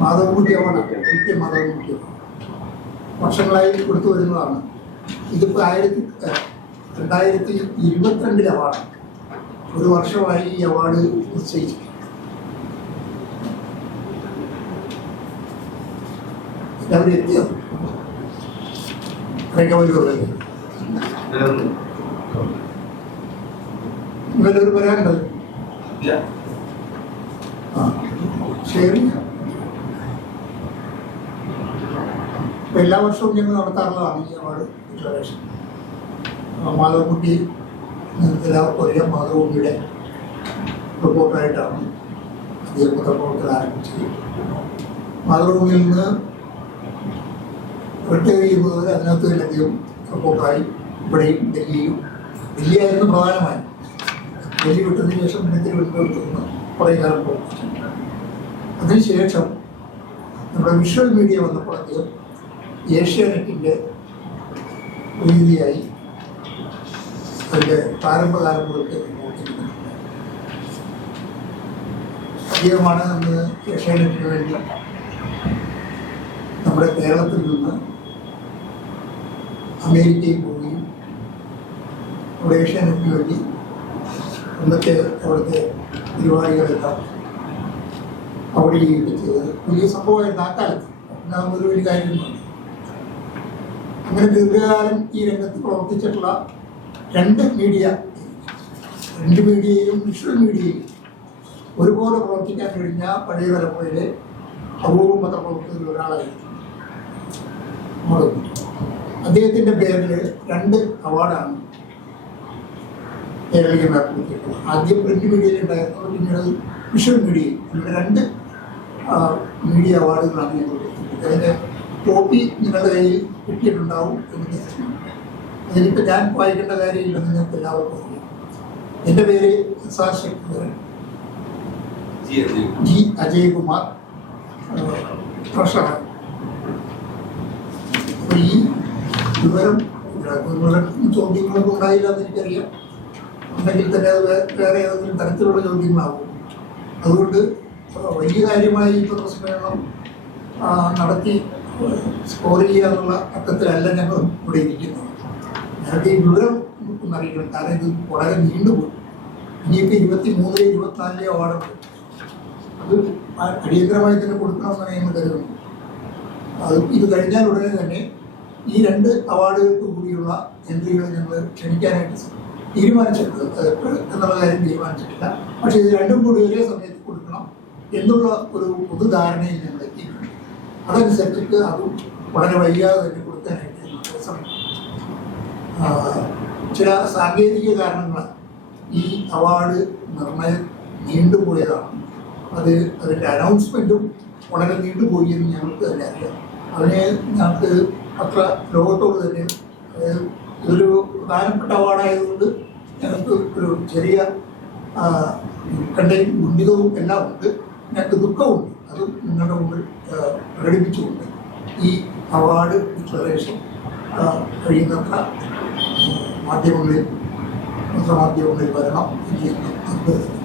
Madhavankutty award P Madhavankutty വർഷങ്ങളായി കൊടുത്തു വരുന്നതാണ്. ഇതിപ്പോൾ 2022 അവാർഡ്. ഒരു വർഷമായി ഈ അവാർഡ് നിശ്ചയിച്ചു. എല്ലാവരും എത്തിയോ? വൈകുള്ളത് ഇവരൊരു പറയാനുണ്ടത് ശരി. എല്ലാ വർഷവും ഞങ്ങൾ നടത്താറുള്ളതാണ് ഈ അവാർഡ് ഡിക്ലറേഷൻ. മാധവൻകുട്ടി എല്ലാവർക്കും അറിയാം, മാതൃഭൂമിയുടെ റിപ്പോർട്ടറായിട്ടാണ് അദ്ദേഹം പത്രപ്രവർത്തനം ആരംഭിച്ചത്. മാതൃഭൂമിയിൽ നിന്ന് റിട്ടയർ ചെയ്യുന്നത് അതിനകത്ത് തന്നെ അദ്ദേഹം റിപ്പോർട്ടറായി ഇവിടെയും ഡൽഹിയായിരുന്നു പ്രധാനമായും. ഡൽഹി വിട്ടതിന് ശേഷം പിന്നെ തിരുവനന്തപുരത്ത് നിന്ന് കുറേ കാലം പ്രവർത്തിച്ചു. അതിനുശേഷം നമ്മുടെ വിഷ്വൽ മീഡിയ വന്നപ്പോൾ അദ്ദേഹം ഏഷ്യാനെറ്റിൻ്റെ പ്രതിനിധിയായി അതിൻ്റെ പ്രാരംഭകാലം മുതൽക്ക് പ്രവർത്തിക്കുന്നുണ്ട്. അദ്ദേഹമാണ് അന്ന് ഏഷ്യാനെറ്റിന് വേണ്ടി നമ്മുടെ കേരളത്തിൽ നിന്ന് അമേരിക്കയിൽ പോവുകയും അവിടെ ഏഷ്യാനെറ്റിന് വേണ്ടി അന്നത്തെ അവിടുത്തെ പരിപാടികളെല്ലാം അവിടെ ചെയ്തത് വലിയ സംഭവമായിരുന്നു ആ കാലത്ത്. ഒരു വലിയ കാര്യമാണ്. അങ്ങനെ ദീർഘകാലം ഈ രംഗത്ത് പ്രവർത്തിച്ചിട്ടുള്ള രണ്ട് മീഡിയയും വിഷ്വൽ മീഡിയയും ഒരുപോലെ പ്രവർത്തിക്കാൻ കഴിഞ്ഞ പഴയ തലമുറയിലെ അപൂർവ പത്രപ്രവർത്തകരിൽ ഒരാളായിരുന്നു. അദ്ദേഹത്തിൻ്റെ പേരിൽ 2 അവാർഡാണ് കേരളീയ മാപ്പ് കൊടുത്തിട്ടുള്ളത്. ആദ്യം പ്രിന്റ് മീഡിയയിൽ ഉണ്ടായിരുന്നു, പിന്നീട് വിഷ്വൽ മീഡിയയിൽ. അങ്ങനെ 2 മീഡിയ അവാർഡുകളാണ് ഞങ്ങൾ കൊടുത്തിട്ടുള്ളത്. അതിൻ്റെ കോപ്പി നിങ്ങളുടെ കയ്യിൽ കിട്ടിയിട്ടുണ്ടാവും എന്ന് വിചാരിക്കുന്നു. അതിനിപ്പോൾ ഞാൻ വായിക്കേണ്ട കാര്യമില്ലെന്ന് നിങ്ങൾക്ക് എല്ലാവർക്കും അറിയാം. എൻ്റെ പേര് SR Sakthidharan, G Ajaykumar, treasurer. അപ്പോൾ ഈ വിവരം ചോദ്യങ്ങളൊന്നും ഉണ്ടായില്ല എന്ന് എനിക്കറിയാം. ഉണ്ടെങ്കിൽ തന്നെ അത് വേറെ ഏതെങ്കിലും തരത്തിലുള്ള ചോദ്യങ്ങളാവും. അതുകൊണ്ട് വലിയ കാര്യമായി ഈ പത്രസമ്മേളനം നടത്തി സ്കോർ ചെയ്യുക എന്നുള്ള അർത്ഥത്തിലല്ല ഞങ്ങൾ ഇവിടെ ഇരിക്കുന്നത്. ഞങ്ങൾക്ക് ഈ വിവരം ഒന്ന് അറിയിക്കണം. കാരണം ഇത് വളരെ നീണ്ടുപോയി. ഇനിയിപ്പോൾ 23, 24 അവാർഡുണ്ട്. അത് അടിയന്തരമായി തന്നെ കൊടുക്കണമെന്നാണ് ഞങ്ങൾ കരുതുന്നത്. അത് ഇത് കഴിഞ്ഞാൽ ഉടനെ തന്നെ ഈ 2 അവാർഡുകൾക്ക് കൂടിയുള്ള എൻട്രികൾ ഞങ്ങൾ ക്ഷണിക്കാനായിട്ട് തീരുമാനിച്ചിട്ടുണ്ട്. എന്നുള്ള കാര്യം തീരുമാനിച്ചിട്ടില്ല. പക്ഷേ ഇത് 2ഉം കൂടി ഒരേ സമയത്ത് കൊടുക്കണം എന്നുള്ള ഒരു പൊതുധാരണയിൽ ഞങ്ങൾ എത്തിയിട്ടുണ്ട്. അതനുസരിച്ചിട്ട് അതും വളരെ വൈകാതെ തന്നെ കൊടുക്കാനായിട്ട് ശ്രമിക്കും. ചില സാങ്കേതിക കാരണങ്ങൾ ഈ അവാർഡ് നിർണയം നീണ്ടുപോയതാണ്. അതിൻ്റെ അനൗൺസ്മെൻറ്റും വളരെ നീണ്ടുപോയി എന്ന് ഞങ്ങൾക്ക് തന്നെ അറിയാം. അതിനെ ഞങ്ങൾക്ക് അത്ര ലോകത്തോട് തന്നെ ഇതൊരു പ്രധാനപ്പെട്ട അവാർഡായതുകൊണ്ട് ഞങ്ങൾക്ക് ഒരു ചെറിയ ഉന്നതവും എല്ലാം ഉണ്ട്. ഞങ്ങൾക്ക് ദുഃഖമുണ്ട്. അതും നിങ്ങളുടെ മുമ്പിൽ പ്രകടിപ്പിച്ചുകൊണ്ട് ഈ അവാർഡ് ഡിക്ലറേഷൻ കഴിയുന്നത്ര മാധ്യമങ്ങളിൽ വരണം എന്ന്